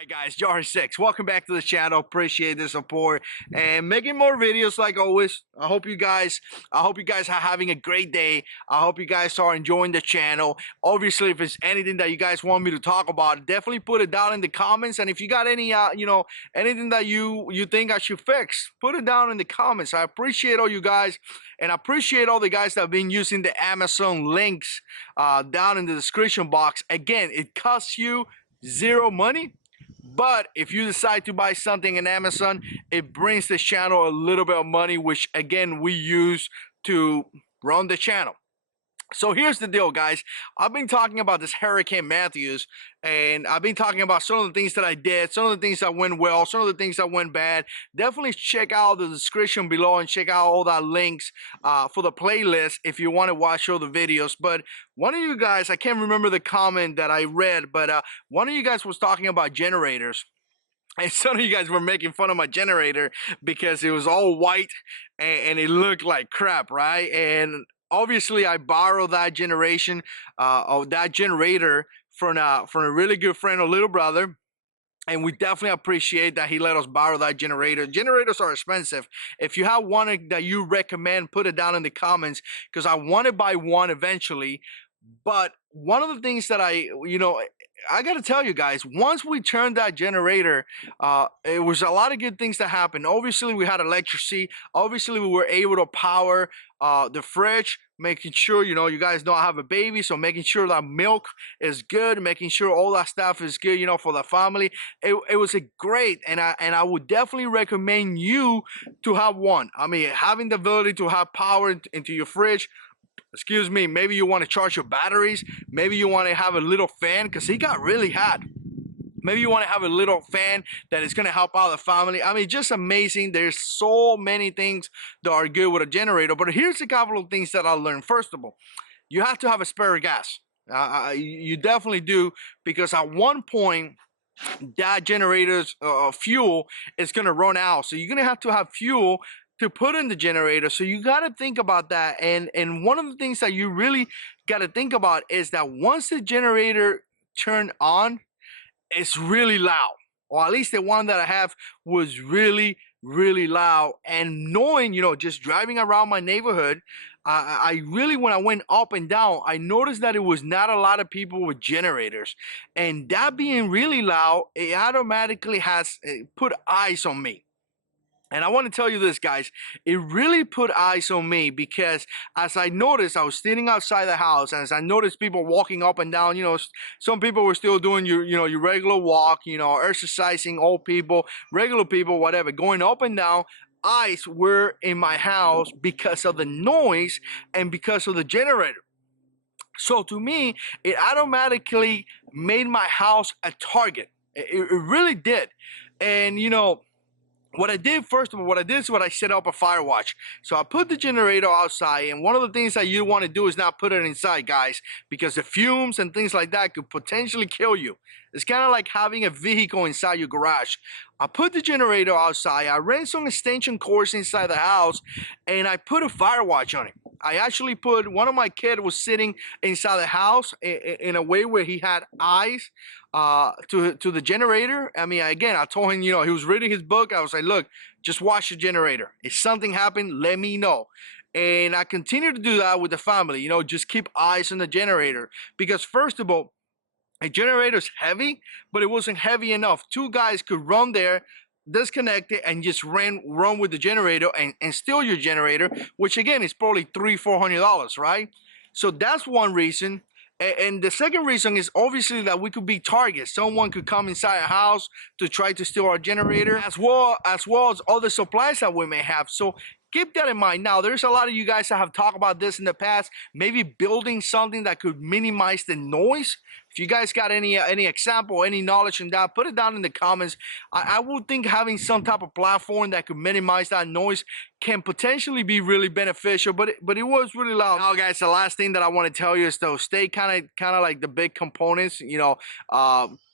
Hi guys, JH6. Welcome back to the channel. Appreciate the support and making more videos like always. I hope you guys are having a great day. I hope you guys are enjoying the channel. Obviously, if there's anything that you guys want me to talk about, definitely put it down in the comments. And if you got any anything that you think I should fix, put it down in the comments. I appreciate all you guys, and I appreciate all the guys that have been using the Amazon links down in the description box. Again, it costs you zero money. But if you decide to buy something in Amazon, it brings this channel a little bit of money, which again, we use to run the channel. So here's the deal, guys. I've been talking about this Hurricane Matthews, and I've been talking about some of the things that I did, some of the things that went well, some of the things that went bad. Definitely check out the description below and check out all that links for the playlist if you want to watch all the videos. But one of you guys, I can't remember the comment that I read, but one of you guys was talking about generators. And some of you guys were making fun of my generator because it was all white and it looked like crap, right? And obviously, I borrowed that generation of that generator from a really good friend, a little brother. And we definitely appreciate that he let us borrow that generator. Generators are expensive. If you have one that you recommend, put it down in the comments because I want to buy one eventually. But one of the things that I got to tell you guys, once we turned that generator, it was a lot of good things that happened. Obviously, we had electricity. Obviously, we were able to power the fridge, making sure, you guys know I have a baby, so making sure that milk is good, making sure all that stuff is good, for the family. It was a great, and I would definitely recommend you to have one. I mean, having the ability to have power into your fridge. Excuse me, maybe you want to charge your batteries. Maybe you want to have a little fan because he got really hot. Maybe you want to have a little fan that is going to help out the family. I mean, just amazing. There's so many things that are good with a generator. But here's a couple of things that I learned. First of all, you have to have a spare gas. You definitely do, because at one point, that generator's fuel is going to run out. So you're going to have fuel to put in the generator. So you got to think about that. And one of the things that you really got to think about is that once the generator turned on, it's really loud. Or at least the one that I have was really, really loud. And knowing, just driving around my neighborhood, I really, when I went up and down, I noticed that it was not a lot of people with generators. And that being really loud, it automatically has put eyes on me. And I want to tell you this, guys, it really put eyes on me because as I noticed, I was standing outside the house, and as I noticed people walking up and down, some people were still doing your regular walk, exercising, old people, regular people, whatever, going up and down. Eyes were in my house because of the noise and because of the generator. So to me, it automatically made my house a target. It really did. And what I did, first of all, is I set up a fire watch. So I put the generator outside, and one of the things that you want to do is not put it inside, guys, because the fumes and things like that could potentially kill you. It's kind of like having a vehicle inside your garage. I put the generator outside, I ran some extension cords inside the house, and I put a fire watch on it. I actually put, one of my kids was sitting inside the house in a way where he had eyes to the generator. I mean, again, I told him, he was reading his book. I was like, look, just watch the generator. If something happened, let me know. And I continue to do that with the family, just keep eyes on the generator. Because first of all, a generator is heavy, but it wasn't heavy enough. Two guys could run there, disconnect it, and just run with the generator and steal your generator, which again is probably $300-400, right? So that's one reason. And the second reason is obviously that we could be targets. Someone could come inside a house to try to steal our generator, as well as other supplies that we may have. So keep that in mind. Now, there's a lot of you guys that have talked about this in the past, maybe building something that could minimize the noise. If you guys got any example, any knowledge in that, put it down in the comments. I would think having some type of platform that could minimize that noise can potentially be really beneficial, but it was really loud. Now, guys, the last thing that I want to tell you is, though, stay kind of like the big components,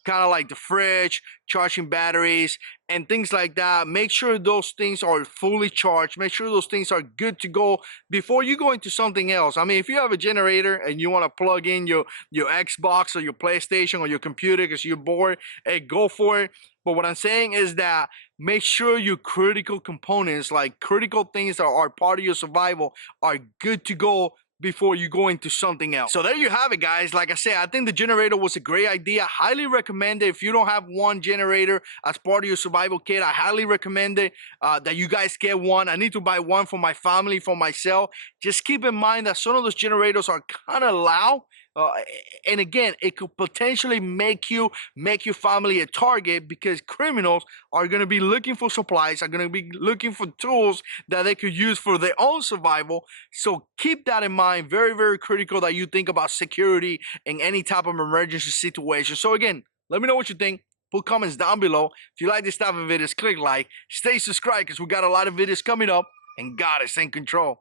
kind of like the fridge, charging batteries, and things like that. Make sure those things are fully charged. Make sure those things are good to go before you go into something else. I mean, if you have a generator and you want to plug in your Xbox or your PlayStation or your computer because you're bored, hey, go for it. But what I'm saying is that make sure your critical components, like critical things that are part of your survival, are good to go before you go into something else. So there you have it, guys. Like I said, I think the generator was a great idea. Highly recommend it. If you don't have one generator as part of your survival kit, I highly recommend it that you guys get one. I need to buy one for my family, for myself. Just keep in mind that some of those generators are kind of loud. And again, it could potentially make your family a target because criminals are going to be looking for supplies, are going to be looking for tools that they could use for their own survival. So keep that in mind. Very, very critical that you think about security in any type of emergency situation. So again, let me know what you think. Put comments down below. If you like this type of videos, click like. Stay subscribed because we got a lot of videos coming up, and God is in control.